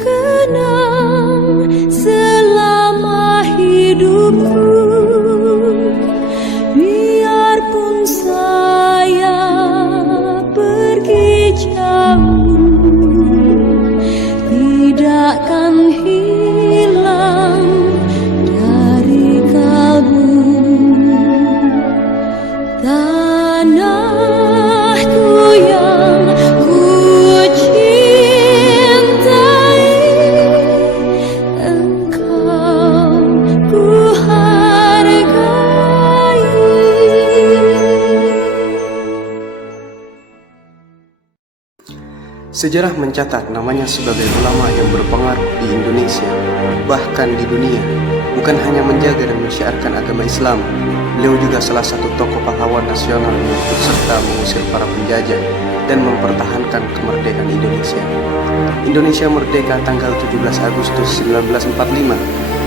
terkenang selama hidupku. Biarpun saya pergi jauh, tidakkan hilang dari kalbu. Tanahku yang ku cintai, engkau ku hargai. Sejarah mencatat namanya sebagai ulama yang berpengaruh di Indonesia, bahkan di dunia. Bukan hanya menjaga dan mensyiarkan agama Islam, beliau juga salah satu tokoh pahlawan nasional yang ikut serta mengusir para penjajah dan mempertahankan kemerdekaan Indonesia. Indonesia merdeka tanggal 17 Agustus 1945.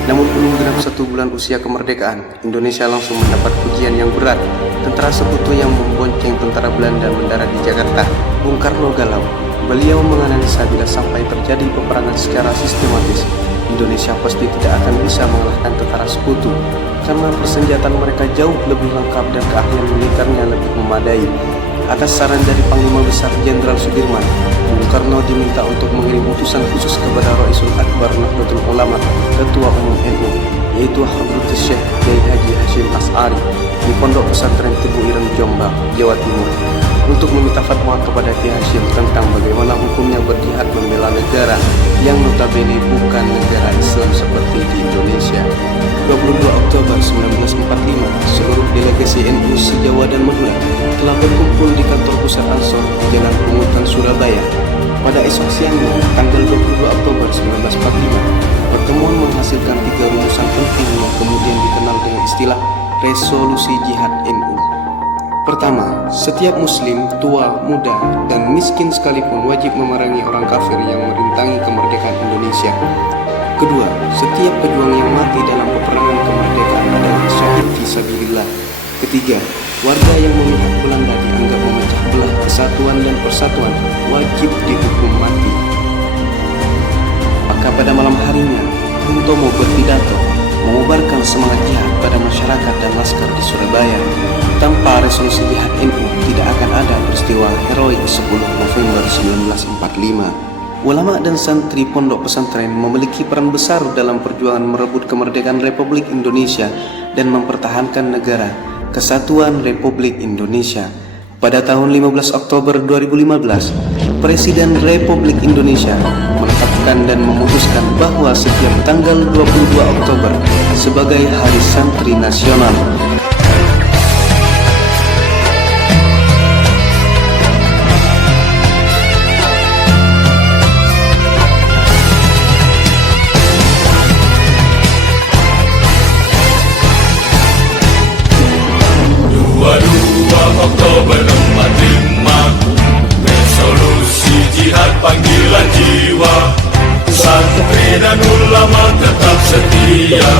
Namun belum genap 1 bulan usia kemerdekaan, Indonesia langsung mendapat ujian yang berat. Tentara sekutu yang membonceng tentara Belanda mendarat di Jakarta. Bung Karno galau. Beliau menganalisa bila sampai terjadi peperangan secara sistematis, Indonesia pasti tidak akan bisa mengalahkan tentara sekutu karena persenjataan mereka jauh lebih lengkap dan keahlian militernya lebih memadai. Atas saran dari Panglima Besar Jenderal Sudirman, Bung Karno diminta untuk mengirim utusan khusus kepada Raisul Akbar Nahdlatul Ulama, Ketua Umum NU, yaitu Hadratus Syekh Kiai Haji Hasyim Asy'ari di Pondok Pesantren Tebu Ireng, Jombang, Jawa Timur, untuk meminta fatwa kepada Kiai Hasyim tentang bagaimana hukumnya berjihad membela negara yang notabene bukan negara Islam seperti di Indonesia. 22 Oktober 1945, seluruh delegasi NU se-Jawa dan Madura telah berkumpul di kantor pusat Ansor di Jalan Pungutan, Surabaya. Pada esok siangnya, tanggal 22 Oktober 1945, pertemuan menghasilkan 3 rumusan penting yang kemudian dikenal dengan istilah Resolusi Jihad NU. Pertama, setiap muslim, tua, muda, dan miskin sekalipun wajib memerangi orang kafir yang merintangi kemerdekaan Indonesia. Kedua, setiap pejuang yang mati dalam peperangan kemerdekaan adalah syahid fisabilillah. Ketiga, warga yang memihak Belanda dianggap memecah belah kesatuan dan persatuan wajib dihukum mati. Maka pada malam harinya, Bung Tomo berpidato mengobarkan semangat jihad pada masyarakat dan laskar di Surabaya. Tanpa resolusi jihad NU tidak akan ada peristiwa heroik 10 November 1945. Ulama dan santri pondok pesantren memiliki peran besar dalam perjuangan merebut kemerdekaan Republik Indonesia dan mempertahankan negara Kesatuan Republik Indonesia. Pada tahun 15 Oktober 2015, Presiden Republik Indonesia menetapkan dan memutuskan bahwa setiap tanggal 22 Oktober sebagai Hari Santri Nasional. Oktober 45, resolusi jihad panggilan jiwa, santri dan ulama tetap setia,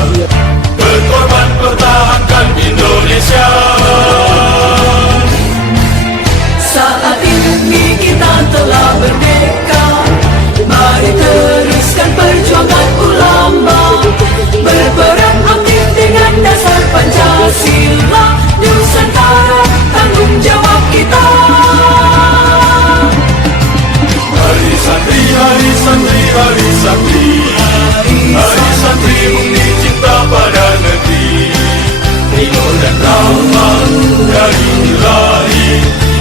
berkorban pertahankan Indonesia. Saat ini kita telah merdeka, mari teruskan perjuangan ulama, berperan aktif dengan dasar Pancasila, Nusantara tanggung jawab kita. Hari santri, hari santri, hari santri, hari santri bukti cinta pada negeri, ridho dan rahmat dari Ilahi,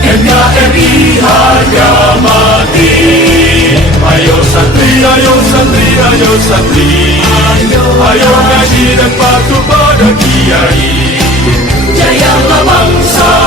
NKRI harga mati. Ayo santri, ayo santri, ayo santri, ayo ngaji dan patuh pada kiai. Jayalah bangsa